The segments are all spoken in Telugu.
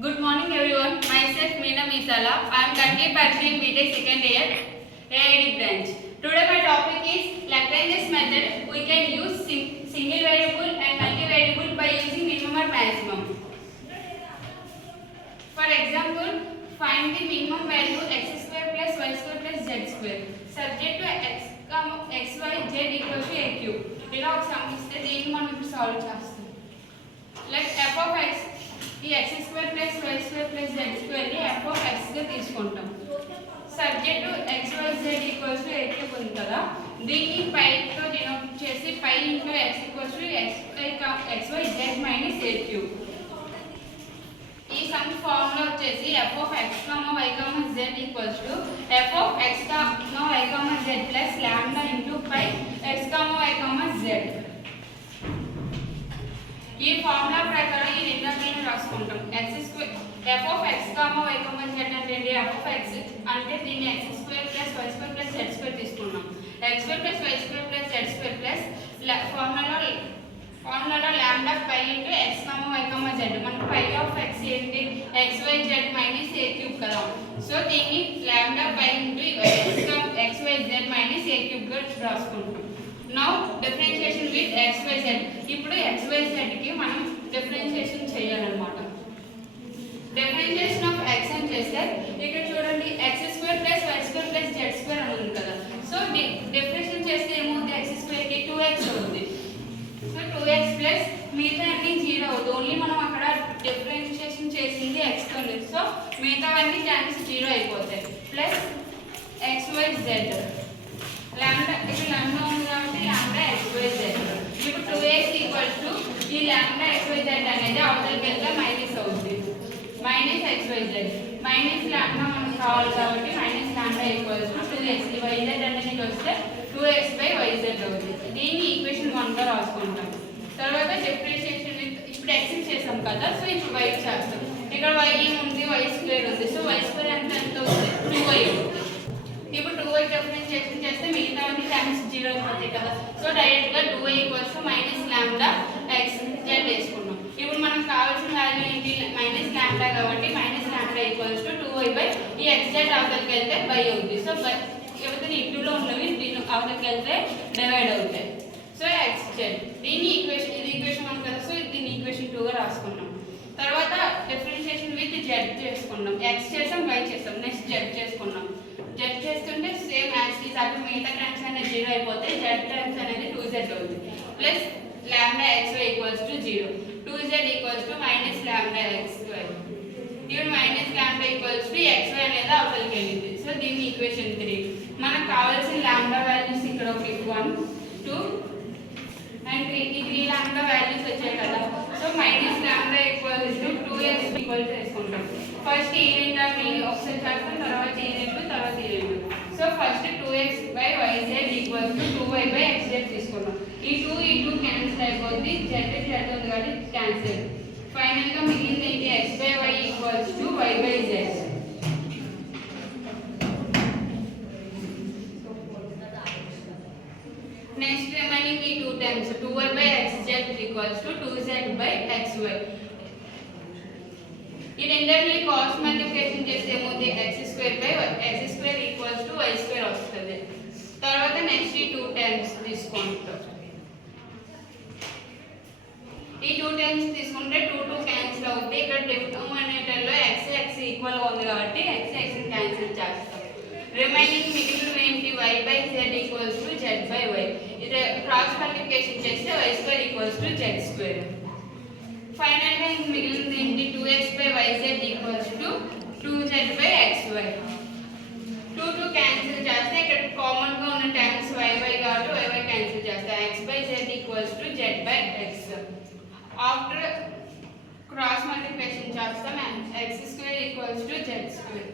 Good morning everyone. Myself Meena Misala. I am currently pursuing BTech second year AID branch. Today my topic is Lagrange's method. We can use single variable and multivariable by using minimum or maximum. For example, find the minimum value x square plus y square plus z square subject to x y z equals to a cube. ఇలా ఒక సమ్ ఇస్తే దీన్ని మనం ఇప్పుడు సాల్వ్ చేస్తాం. లైక్ f of x ఈ x square plus y square plus z square ని f of x గా తీసుకుంటాం. Subject to x y z equals to a cube ఉంది కదా, దీన్ని పై తో డినోట్ చేసి pi into x equals to x y z minus a cube. ఈ సమ్ ఫార్ములా వచ్చేసి f of x, y, z equals to f of x, y, z plus lambda into pi x, y, z. ఈ ఫార్ములా ప్రకారం ఈ రెండింటిని రాసుకుంటాం. f of x, y, z అంటే f of x అంటే దీన్ని x square plus y square plus z square తీసుకున్నాం. x square plus y square plus z square plus ఫార్ములాలో lambda pi into x, y, z. మనకు pi of x ఏంటి x y z minus a cube కదా, సో దీన్ని lambda pi into x y z minus a cube గా రాసుకుంటాం. Now differentiation with x y z. ఇప్పుడు x y z కి మనం డిఫరెన్షియేషన్ చేయాలన్నమాట. డిఫరెన్షియేషన్ ఆఫ్ x అని చేస్తే ఇక్కడ చూడండి x square plus y square plus z square అని ఉంది కదా, సో డిఫరెన్షియేషన్ చేస్తే ఏమవుతుంది x స్క్వేర్ కి 2x అవుతుంది. సో 2x ప్లస్ మిగతా అన్ని 0 అవుతుంది. ఓన్లీ మనం అక్కడ డిఫరెన్షియేషన్ చేసింది x తోనే, సో మిగతావన్నీ టర్మ్స్ 0 అయిపోతాయి. ప్లస్ xyz లాంబ్డా, ఇక్కడ లాంబ్డా ఉంది కాబట్టి లాంబ్డా xyz. ఇప్పుడు 2x ఈక్వల్స్ టు ఈ లాంబ్డా xyz అనేది అవతలకి వెళ్తే మైనస్ అవుతుంది, మైనస్ xyz మైనస్ లాంబ్డా మనకు కావాలి కాబట్టి minus lambda equals to 2x. ఈ yz అనేది వస్తే 2x బై yz అవుతుంది. దీన్ని ఈక్వేషన్ 1 గా రాసుకుంటాం. తర్వాత డిఫరెన్షియేషన్ ఇప్పుడు x చేసాం కదా, సో ఇప్పుడు y చేస్తాం. ఇక్కడ y ఉంది, y స్క్వేర్ ఉంది, సో y స్క్వేర్ ఎంత అవుతుంది 2y. ఇప్పుడు 2y డిఫరెన్షియేషన్ చేస్తే మిగతావన్నీ టర్మ్స్ 0 అయిపోతాయి కదా, సో డైరెక్ట్ గా 2y equals to minus lambda x z వేసుకున్నాం. ఇప్పుడు మనకు కావాల్సిన వాల్యూ ఏంటి మైనస్ లాంబ్డా కాబట్టి minus lambda equals to 2y by ఈ xz అవతలకి వెళ్తే బై అవుతుంది. సో ఎవరైతే ఇంటూలో ఉన్నవి దీని అవతలకి వెళ్తే డివైడ్ అవుతాయి. సో xz దీని ఈక్వేషన్, ఇది ఈక్వేషన్ 1 కదా, సో దీన్ని ఈక్వేషన్ 2 గా రాసుకున్నాం. తర్వాత డిఫరెన్షియేషన్ విత్ z చేసుకున్నాం. x చేసాం, y చేసాం, నెక్స్ట్ z చేసుకున్నాం. z చేస్తుంటే సేమ్ యాజ్ ఇట్ ఈస్, అప్పుడు మిగతా టర్మ్స్ అనేది 0 అయిపోతాయి, z టర్మ్స్ అనేది 2z అవుతుంది. Plus lambda xy equals to 0, 2z equals to minus lambda xy. ఇప్పుడు minus lambda equals to xy అనేది అవతలకి వెళ్ళింది. సో దీని ఈక్వేషన్ 3. మనకు కావాల్సిన లాంబ్డా వాల్యూస్ ఇక్కడ 1, 2 అండ్ 3 లాంబ్డా వాల్యూస్ వచ్చాయి కదా, so minus lambda equals to 2x equal చేసుకుంటాం. ఫస్ట్ ఈ రెండాన్ని ఒకసారి చేస్తాం, తర్వాత ఈ రెండు, తర్వాత ఈ రెండు. So first 2x by yz equals to 2y by xz తీసుకున్నాం. ఈ 2 క్యాన్సిల్ అయిపోతుంది, z ఉంది కాబట్టి క్యాన్సిల్. ఫైనల్ గా మిగిలింది ఏంటి x by y equals to y by z. Next remaining ఈ 2 terms 2y by xz equals to 2z by xy. ఈ రెండింటిని క్రాస్ మల్టిప్లికేషన్ చేస్తే ఏమవుతుంది x square by x square equals to y square వస్తుంది. తర్వాత నెక్స్ట్ ఈ 2 టర్మ్స్ తీసుకుంటాం. ఈ 2 టర్మ్స్ తీసుకుంటే 2 క్యాన్సిల్ అవుతుంది. ఇక్కడ డినామినేటర్ లో x ఈక్వల్ ఉంది కాబట్టి x ని క్యాన్సిల్ చేస్తాం. రిమైనింగ్ మిగిలిన ఏంటి y by z equals to z by y. ఇది క్రాస్ మల్టిప్లికేషన్ చేస్తే y square equals to z square. Final గా మిగిలింది ఏంటి 2x by yz equals to 2z by xy. 2 cancel చేస్తే ఇక్కడ కామన్ గా ఉన్న టర్మ్స్ y కాబట్టి y క్యాన్సిల్ చేస్తే x by z equals to z by x. After cross multiplication చేస్తాం x square equals to z square.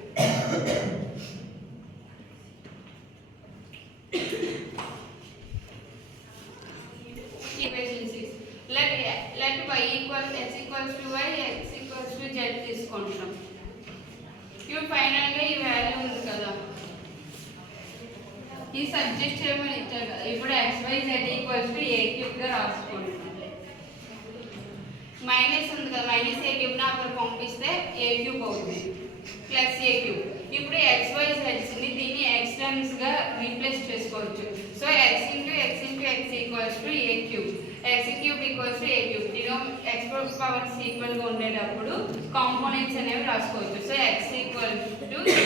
Equation 6 let y equals x equals to y, x equals to z తీసుకుంటాం. ఇప్పుడు ఫైనల్ గా ఈ వాల్యూ ఉంది కదా, ఈ సబ్జెక్ట్ ఏమని ఇచ్చారు, ఇప్పుడు xyz equals to a cube గా రాసుకోండి. మైనస్ ఉంది కదా, మైనస్ a క్యూబ్ ని అక్కడ పంపిస్తే టర్మ్స్ గా రీప్లేస్ చేసుకోవచ్చు. So x into x into x equals to a cube, x cube equals to a cube. x powers equal గా ఉండేటప్పుడు కాంపోనెంట్స్ అనేవి రాసుకోవచ్చు. So x equals to a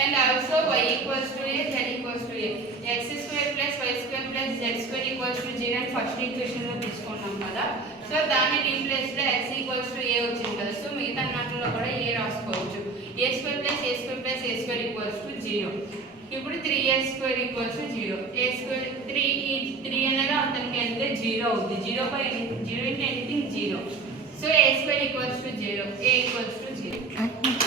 and also y equals to a, z equals to a. x square plus y square plus z square equals to 0 అని ఫస్ట్ ఈక్వేషన్ లో తీసుకున్నాం కదా. సో దాన్ని రీప్లేస్ లో x equals to a వచ్చింది కదా. సో మిగతా అన్నిటిలో కూడా a రాసుకోవచ్చు. a square plus a square plus a square equals to 0. ఇప్పుడు 3a square equals to 0. a square 3 అనేది అతనికి వెళ్తే 0 అవుతుంది. 0 by 0 into anything 0. So a square equals to 0. a equals to 0.